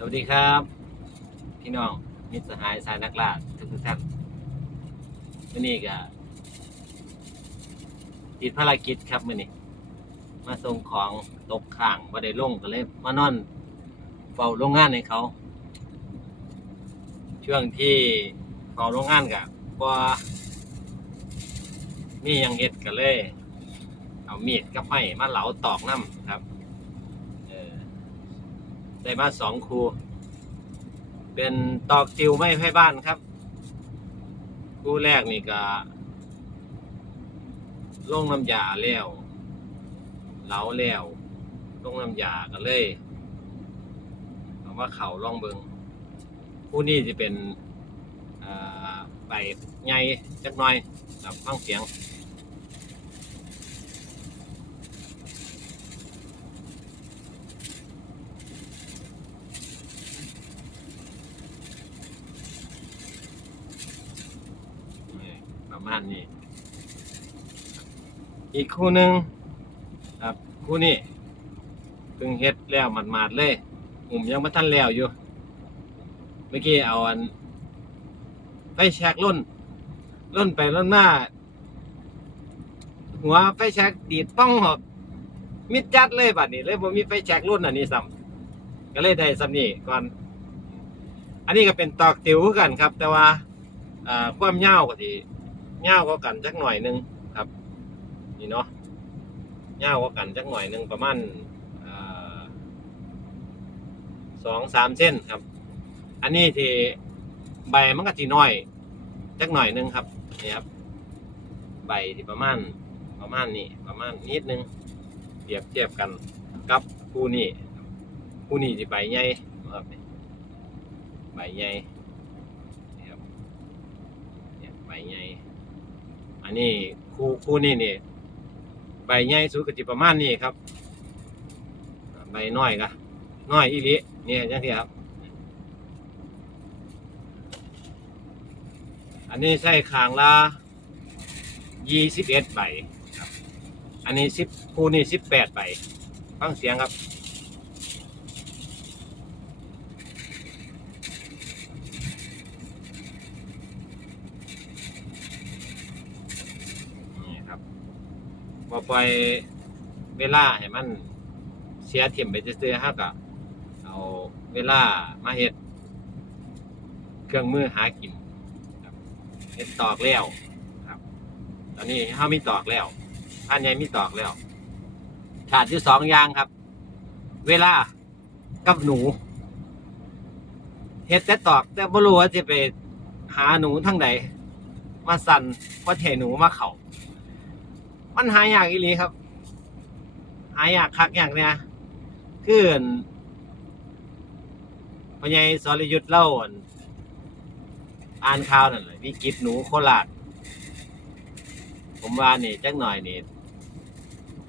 สวัสดีครับ พี่น้องมิตรสหายสายนักล่าทุกท่านวันนี้ก็ติดภารกิจครับมื่อนี้มาส่งของตกข้างบ่ได้ลงก็เลยมานอนเฝ้าโรงงานให้เขา ช่วงที่เฝ้าโรงงานก็บ่มียังเฮ็ดก็เลย เอามีดกับไม้มาเหลาตอกน้ำครับ ได้มาสองครู เป็นตอกติวไม่ให้บ้านครับคูแรกนี่ก็ลงน้ำยาแล้วเหลาแล้วลงน้ำยาก็เลยเอาว่าเข่าล่องเบิงคู่นี้จะเป็นอ่าใบใหญ่จักหน่อยครับฟังเสียง นี่ประมาณ นี้อีกคู่หนึ่งครับคู่นี้เพิ่งเฮ็ดแล้วหมาดๆเลยหุ่มยังไม่ทันแล้วอยู่ เมื่อกี้เอาอันไฟแช็กล่นล่นไปล่นมาหัวไฟแช็กดีดป้องหอกมิดจัดเลยบัดนี้เลยผมมีไฟแช็กรุ่นอันนี้ซ้ำก็เลยได้ซ้ำนี่ก่อน อันนี้ก็เป็นตอกติ๋วกันครับ แต่ว่าความยาวก็ สิยากว่ากันจักหน่อยหนึงครับ นี่เนาะยาวกว่ากันจักหน่อยหนึงประมาณสองสามเส้นครับ อันนี้ที่ใบมันก็สิน้อยจักหน่อยหนึงครับนี่ครับ ใบที่ประมาณประมาณนี้ประมาณนิดนึงเทียบเทียบกันกับคู่นี้คู่นี้ที่ใบใหญ่ครับใบใหญ่ใบใหญ่ อันนี้คู่คู่นี่นี่ใบใหญ่สุดก็จิประมาณนี้ครับ ใบน้อยก็น้อยอีลีเนี่ยจังซี่ครับอันนี้ใส่คางละยี่สิบเอ็ดใบครับ อันนี้สิบคู่นี่สิบแปดใบฟังเสียงครับ นี่ครับพอ ปล่อยเวลาให้มันเสียเทียมไปซื่อๆฮะก็เอาเวลามาเฮ็ดเครื่องมือหากินครับเฮ็ดตอกแล้วครับ ตอนนี้เฮามีตอกแล้วท่านใหญ่มีตอกแล้วขาดอยู่สองอย่างครับ เวลากับหนูเฮ็ดแต่ตอก แต่บ่รู้ว่าจะไปหาหนูทั้งใดมาสั่นเพราะเทหนูมาเขา มันหายากอีหลีครับ หายากคักอย่างเนี้ยคืออั่นพญายสรยุทธ์เล่าอั่นอ่านข่าวนั่นเลยวิกฤตหนูโคราชผมว่านี่จักหน่อยนี่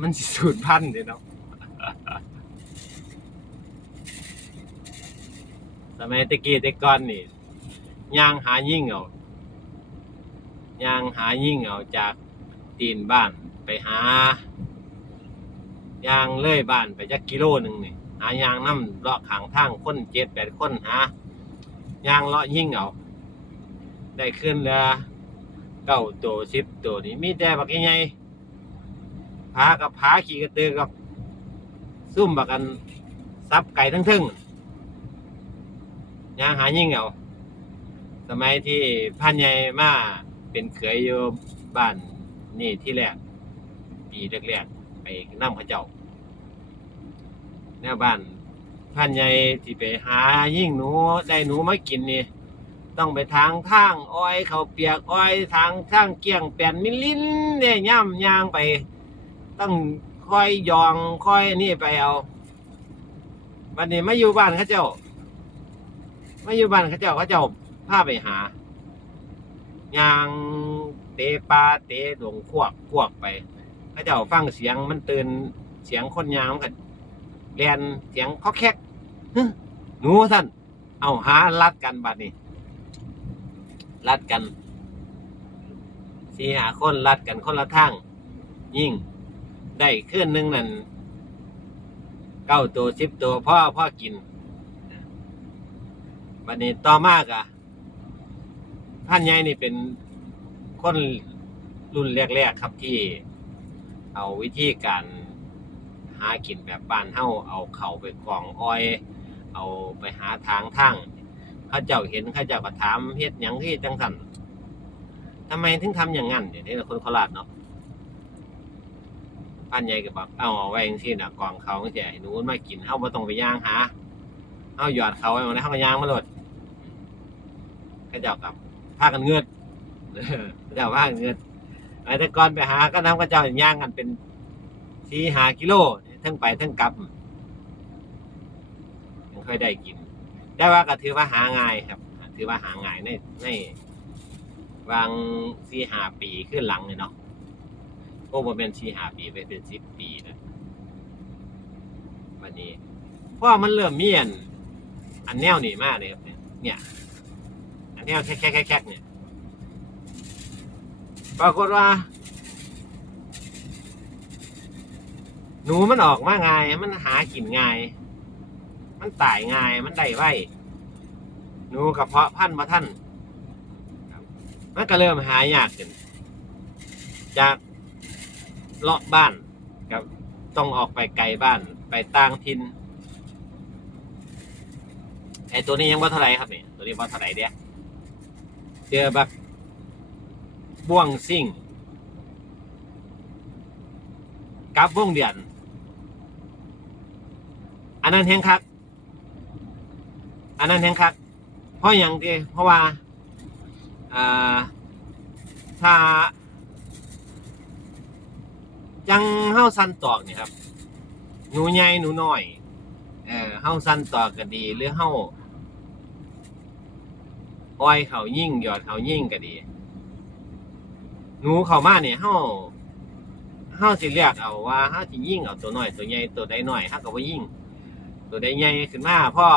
มันสูญพันธุ์เด้เนาะสมัยตะกี้ต่ก่อนนี่ย่างหายิ่งเอาย่างหายิ่งเอาจากตีนบ้าน ไปหายางเลื่อยบ้านไปจักกิโลหนึ่งนี่หายางน้ำเลาะขางทางคนเจ็ดแปดคนหายางเลาะยิ่งเอาได้ขึ้นละเก้าตัวสิบตัวนี่มีแต่บักใหญ่ๆผากับผาขี่กระตือกับซุ่มบักกันซับไก่ทั้งทึ่งยางหายิ่งเอาสมัยที่พันใหญ่มาเป็นเขยอยู่บ้านนี่ที่แรก ปีแรกๆไปนั่เขาเจ้าแนวบ้านพันใหญ่ที่ไปหายิ่งหนูได้หนูมากินนี่ต้องไปทางทางอ้อยเขาเปียกอ้อยทางทางเกี่ยงแปนมิลลินเนี่ยย่ำยางไป ต้องค่อยยองค่อยนี่ไปเอาวันนี้มาอยู่บ้านเขาเจ้าไมาอยู่บ้านเขาเจ้าเขาเจ้าพาไปหายางเตปลาเตะดงควกควกไป เขาเจ้าฟังเสียงมันตื่นเสียงคนยางมันกันเรียนเสียงเขาแคกหนูท่านเอาหาลัดกันบัดนี้ลัดกันสี่หาคนลัดกันคนละทางยิ่งได้ขึ้นหนึ่งนั่นเก้าตัวสิบตัวพ่อพ่อกินวันนี้ต่อมากอะพันใหญ่นี่เป็นคนรุ่นแรกๆครับที่ เอาวิธีการหากินแบบบ้านเฮาเอาเข่าไปกองอ้อย เอาไปหาทางทางเขาเจ้าเห็นเขาเจ้าก็ถามเฮ็ดหยังที่จังสันทำไมถึงทำอย่างนั้นเนี่ยนี่คนโคราชเนาะพันใหญ่ก็บอกเอาเอาไว้จังซี่น่ะกองเขาจังซี่ให้หนูมากินเฮาบ่ต้องไปย่างหาเฮาหยอดเขาไว้มันเฮาก็ย่างมาโลดเขาเจ้ากับพากันเงือดเขาเจ้าพากันเงือด ไอ้แต่ก่อนไปหาก็น้ำเขาเจ้าย่างกันเป็น4 5กิโลทั้งไปทั้งกลับยังค่อยได้กินแต่ว่าก็ถือว่าหาง่ายครับ ถือว่าหาง่ายในในวางสี่หาปีขึ้นหลังเลยเนาะโอ้บ่เป็นสี่หาปีไปเป็นสิบปีแล้ววันนี้เพราะมันเริ่มเมีอันอันแนวนี่มากเลยครับเนี่ย อันแนวแค่แค่แค่แค่เนี่ย ปรากฏว่า หนูมันออกมาง่าย มันหากินง่าย มันตายง่าย มันได้ไวหนูกระเพาะพันธุ์มาท่านมันก็เริ่มหายากขึ้น จากเลาะบ้านกับต้องออกไปไกลบ้านไปต่างทินไอตัวนี้ยังว่าเท่าไหรครับเนี่ยตัวนี้ว่าเท่าไหรเดียเจอแบบ บ่วงซิ่งกับวงเดือน อันนั้นแห้งคัก อันนั้นแห้งคัก เพราะอย่างที่เพราะว่าอ่าถ้าจังเฮาสั้นตอกเนี่ยครับ หนูใหญ่หนูน้อย เออเฮาสั้นตอกก็ดี หรือเฮาอ้อยเขายิ่งหยอดเขายิ่งก็ดี หนูเข้ามาเนี่ยเฮาเฮาสิเรียกเอาว่าเฮาสิยิ่งเอาตัวน้อยตัวใหญ่ตัวใดน้อยเฮาก็บ่ยิ่งตัวใดใหญ่ขึ้นมาพ่อ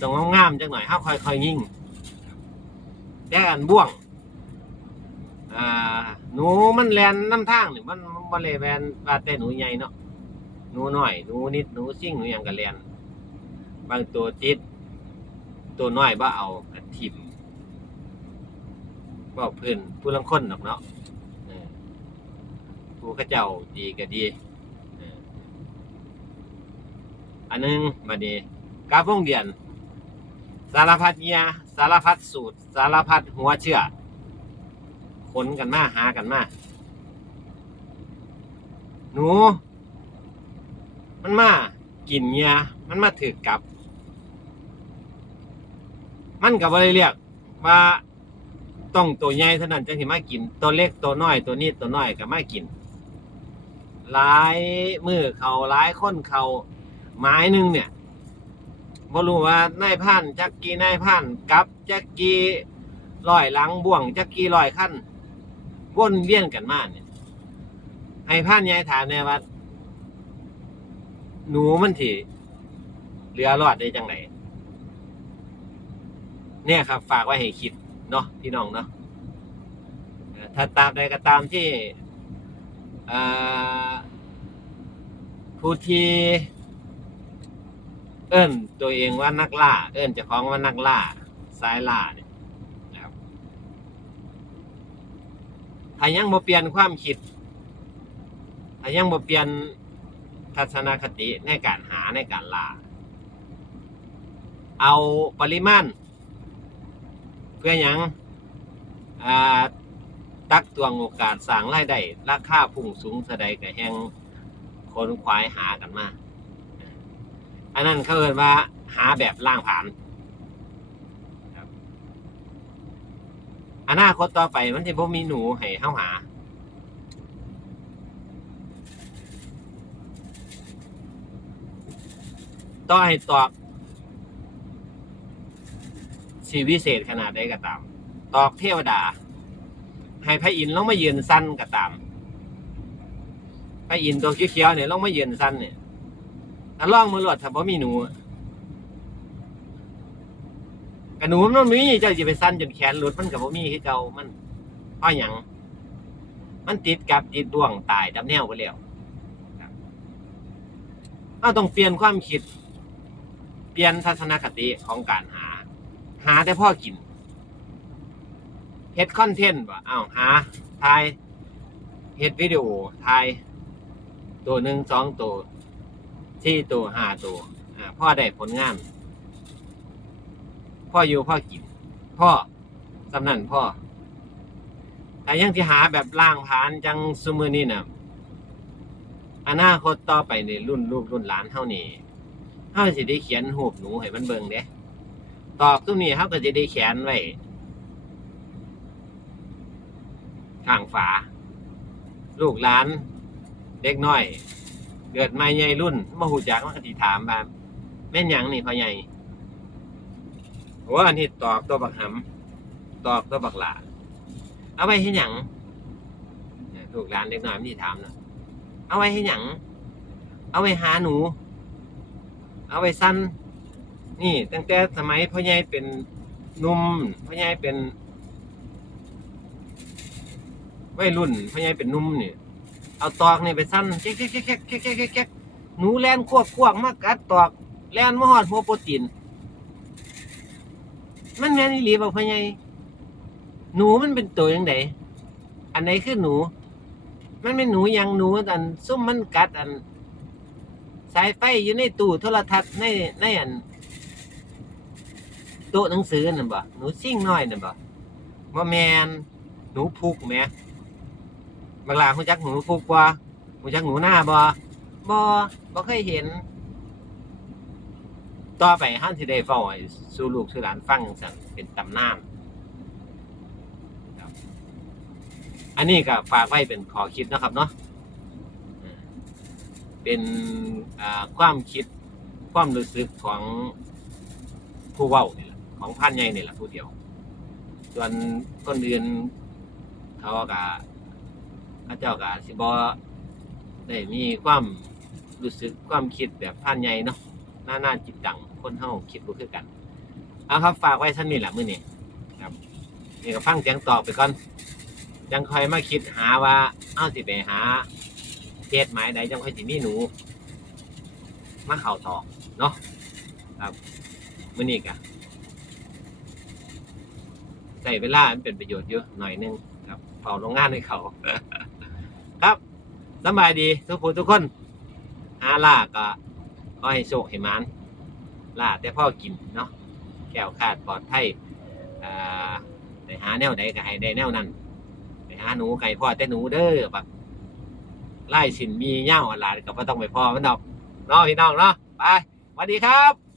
ต้องงามๆจังหน่อยเฮาค่อยๆยิ่งแต่อันบ่วงอ่าหนูมันแลนน้ำทางนี่มันบ่เลยแวนว่าแต่หนูใหญ่เนาะหนูน้อยหนูนิดหนูซิ่งหนูหยังก็แลนบางตัวติดตัวน้อยบ่เอากระทิม บ่เพิ่อนผู้ลังคนดอกเนาะผู้เขาเจ้าดีก็ดี อันหนึงบัดนี้กาบงเดียน สารพัดเงียสารพัดสูตร สารพัดหัวเชื่อขนกันมาหากันมาหนู มันมากินเงียมันมาถือกับ มันกับอะไรเรียกว่า ต้องตัวใหญ่เท่านั้นจังสิมากิน ตัวเล็กตัวน้อยตัวนี้ตัวน้อยก็มากินหลายมือเขาหลายคนเขาไม้หนึ่งเนี่ยบ่รู้ว่านายพันจักกี้นายพันกับจักกี้ลอยหลังบ่วงจักกี้ลอยขั้นวนเวียนกันมาเนี่ยให้พันยายถามเนี่ยว่าหนูมันที่เหลือรอดได้จังไหนเนี่ยครับ ฝากไว้ให้คิด เนาะพี่น้องเนาะถ้าตามใดก็ตามที่ผู้ที่เอิ้นตัวเองว่านักล่า เอิ้นเจ้าของว่านักล่าสายล่าเนี่ยนะครับถ้ายังบ่เปลี่ยนความคิดถ้ายังบ่เปลี่ยนทัศนคติในการหาในการล่า เอาปริมาณ เพื่อยังอ่าตักตวงโอกาสสร้างรายได้ราคาพุ่งสูงสะใดก็แฮงคนควายหากันมาอันนั้นเขาเรียกว่าหาแบบล่างผ่านครับอนาคตต่อไปมันจะบ่มีหนูให้เฮาหา ต่อให้ตอก สีวิเศษขนาดใดก็ตาม ตอกเทวดา ให้พระอินทร์ลงมายืนสั้นก็ตาม พระอินทร์ตัวเขียวๆเนี่ยลงมายืนสั้นเนี่ยถ้าล่องมือหลอดถ้าบ่มีหนูกระหนูมันมีเจ้าสิไปสั้นจนแขนหลุดมันก็บ่มีคือเก่ามันเพราะหยังมันติดกับติดดวงตายดับแนวไปแล้วเราต้องเปลี่ยนความคิด เปลี่ยนทัศนคติของการหา หาแต่พ่อกินเฮ็ดคอนเทนต์บ่อ้าวหาถ่ายเฮ็ดวิดีโอถ่ายตัวหนึ่งสองตัวสี่ตัวห้าตัวอ่าพ่อได้ผลงาน พ่ออยู่พ่อกิน พ่อสำนันพ่อแต่ยังที่หาแบบล่างผานจังซุมือนี่น่ะอนาคตต่อไปในรุ่นลูกรุ่นหลานเท่านี้เฮาสิได้เขียนรูปหนูให้มันเบิงเด้ ตอกตัวนี้เฮาก็จะได้เขียนไว้ข้างฝา ลูกหลาน เด็กน้อย เกิดมาใหญ่รุ่นมาหูจักมันก็สิถามว่าแม่นยังนี่พ่อใหญ่โอ้อันนี้ตอกตัวบักหำตอกตัวบักหลาเอาไว้ให้หยังลูกหลานเด็กน้อยมันที่ถามนะเอาไว้ให้หยังเอาไว้หาหนู เอาไว้สั้น นี่ ตั้งแต่สมัยพ่อใหญ่เป็นนุ่มพ่อใหญ่เป็นวัยรุ่นพ่อใหญ่เป็นนุ่มเนี่ยเอาตอกเนี่ยไปสั้นแก๊กแก๊แก๊แก๊แก๊แก๊หนูแลนควบควบมากัดตอกแลนมหอดหัวโปรตีนมันแม่นอีหลีบอกพ่อใหญ่หนูมันเป็นตัวยังไงอันไหนคือหนู มันไม่หนูยังหนูอันซุ่มมันกัดอัน สายไฟอยู่ในตู้โทรทัศน์ในในอัน โต๊ะหนังสือนั่นบ่หนูซิ่งน้อยนั่นบ่บ่แมนหนูพุกแหมบางลาฮู้จักหนูพุกบ่ฮู้จักหนูหน้าบ่บ่บ่เคยเห็น ต่อไปห้านที่ได้ฟ้าให้สู่ลูกสู่หลานฟังจังเป็นตำนานอันนี้ก็ฝากไว้เป็นขอคิดนะครับเนาะเป็นความคิดความรู้สึกของผู้เว้านี่ ของพันใหญ่นี่แหละผู้เดียว ส่วนคนอื่นเขาก็เขาเจ้าก็สิบ่ได้มีความรู้สึกความคิดแบบพันใหญ่เนาะหน้าหน้าจิตดังคนเฮาคิดบ่คือกันเอาครับฝากไว้ซั่นนี่แหละมื้อนี้ครับนี่ก็ฟังเสียงตอบไปก่อนจังค่อยมาคิดหาว่าเอ้าสิไปหาเฮ็ดหมายใดจังค่อยสิมีหนูมาเข้าตอกเนาะครับมื้อนี้ก็ ใช้เวลามันเป็นประโยชน์อยู่หน่อยหนึงครับเฝ้าโรงงานให้เขา ครับสบายดีทุกผู้ทุกคนหาล่าก็ขอให้โชคให้มานล่าแต่พ่อกินเนาะแก้วขาดปลอดภัยอ่าได้หาแนวใดก็ให้ได้แนวนั้นไปหาหนูไก่พ่อแต่หนูเด้อแบบไล่สินมีเหย้าอะไรก็บ่ต้องไปพ่อมันดอกเนาะพี่น้องเนาะไปสวัสดีครับ